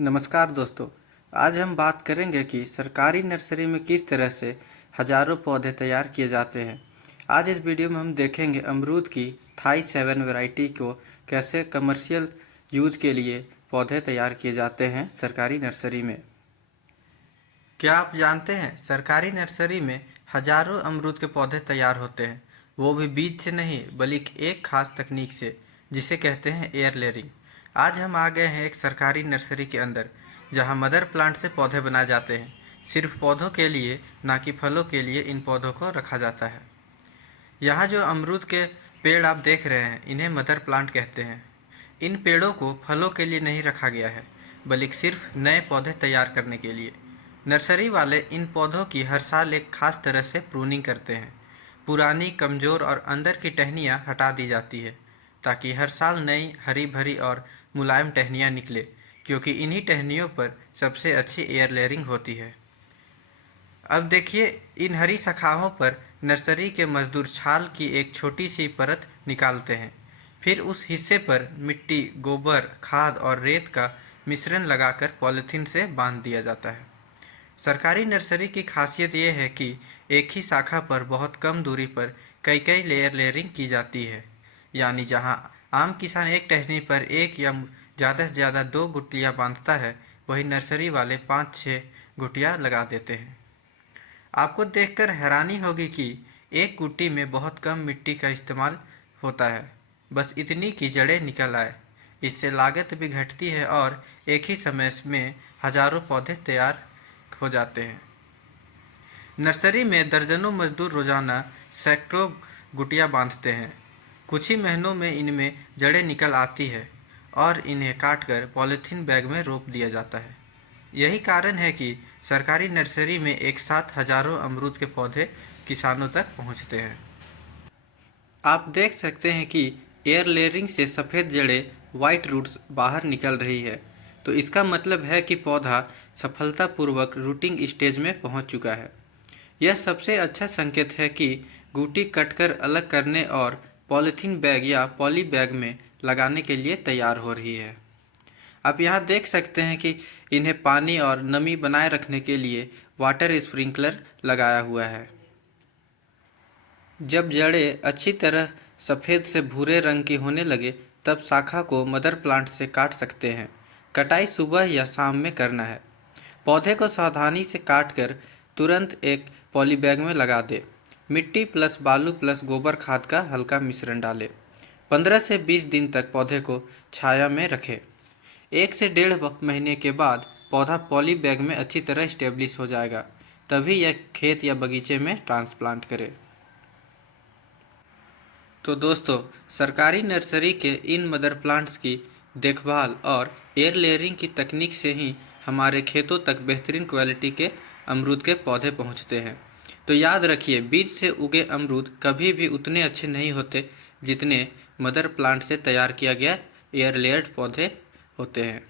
नमस्कार दोस्तों। आज हम बात करेंगे कि सरकारी नर्सरी में किस तरह से हजारों पौधे तैयार किए जाते हैं। आज इस वीडियो में हम देखेंगे अमरूद की थाई 7 वैरायटी को कैसे कमर्शियल यूज के लिए पौधे तैयार किए जाते हैं सरकारी नर्सरी में। क्या आप जानते हैं सरकारी नर्सरी में हजारों अमरूद के पौधे तैयार होते हैं, वो भी बीज से नहीं बल्कि एक खास तकनीक से जिसे कहते हैं एयर लेयरिंग। आज हम आ गए हैं एक सरकारी नर्सरी के अंदर जहां मदर प्लांट से पौधे बनाए जाते हैं। सिर्फ पौधों के लिए ना कि फलों के लिए इन पौधों को रखा जाता है। यहाँ जो अमरूद के पेड़ आप देख रहे हैं इन्हें मदर प्लांट कहते हैं। इन पेड़ों को फलों के लिए नहीं रखा गया है बल्कि सिर्फ नए पौधे तैयार करने के लिए। नर्सरी वाले इन पौधों की हर साल एक खास तरह से प्रूनिंग करते हैं। पुरानी, कमज़ोर और अंदर की टहनियाँ हटा दी जाती है ताकि हर साल नई हरी भरी और मुलायम टहनियाँ निकले, क्योंकि इन्हीं टहनियों पर सबसे अच्छी एयर लेयरिंग होती है। अब देखिए, इन हरी शाखाओं पर नर्सरी के मजदूर छाल की एक छोटी सी परत निकालते हैं। फिर उस हिस्से पर मिट्टी, गोबर, खाद और रेत का मिश्रण लगाकर पॉलीथीन से बांध दिया जाता है। सरकारी नर्सरी की खासियत यह है कि एक ही शाखा पर बहुत कम दूरी पर कई कई लेयरिंग की जाती है। यानी जहां आम किसान एक टहनी पर एक या ज़्यादा से ज़्यादा 2 गुठलियाँ बांधता है, वहीं नर्सरी वाले 5-6 गुठियाँ लगा देते हैं। आपको देखकर हैरानी होगी कि एक गुट्टी में बहुत कम मिट्टी का इस्तेमाल होता है, बस इतनी कि जड़ें निकल आए। इससे लागत भी घटती है और एक ही समय में हजारों पौधे तैयार हो जाते हैं। नर्सरी में दर्जनों मजदूर रोजाना सैकड़ों गुटियाँ बांधते हैं। कुछ ही महीनों में इनमें जड़ें निकल आती है और इन्हें काटकर पॉलीथीन बैग में रोप दिया जाता है। यही कारण है कि सरकारी नर्सरी में एक साथ हजारों अमरूद के पौधे किसानों तक पहुंचते हैं। आप देख सकते हैं कि एयर लेयरिंग से सफ़ेद जड़ें, वाइट रूट्स बाहर निकल रही है, तो इसका मतलब है कि पौधा सफलतापूर्वक रूटिंग स्टेज में पहुंच चुका है। यह सबसे अच्छा संकेत है कि गुटी कटकर अलग करने और पॉलीथीन बैग या पॉली बैग में लगाने के लिए तैयार हो रही है। आप यहाँ देख सकते हैं कि इन्हें पानी और नमी बनाए रखने के लिए वाटर स्प्रिंकलर लगाया हुआ है। जब जड़ें अच्छी तरह सफ़ेद से भूरे रंग की होने लगे तब शाखा को मदर प्लांट से काट सकते हैं। कटाई सुबह या शाम में करना है। पौधे को सावधानी से काटकर तुरंत एक पॉली बैग में लगा दे। मिट्टी प्लस बालू प्लस गोबर खाद का हल्का मिश्रण डालें। 15 से 20 दिन तक पौधे को छाया में रखें। 1 से 1.5 महीने के बाद पौधा पॉली बैग में अच्छी तरह स्टेब्लिश हो जाएगा, तभी यह खेत या बगीचे में ट्रांसप्लांट करें। तो दोस्तों, सरकारी नर्सरी के इन मदर प्लांट्स की देखभाल और एयर लेयरिंग की तकनीक से ही हमारे खेतों तक बेहतरीन क्वालिटी के अमरूद के पौधे पहुंचते हैं। तो याद रखिए, बीज से उगे अमरूद कभी भी उतने अच्छे नहीं होते जितने मदर प्लांट से तैयार किया गया एयर लेयर्ड पौधे होते हैं।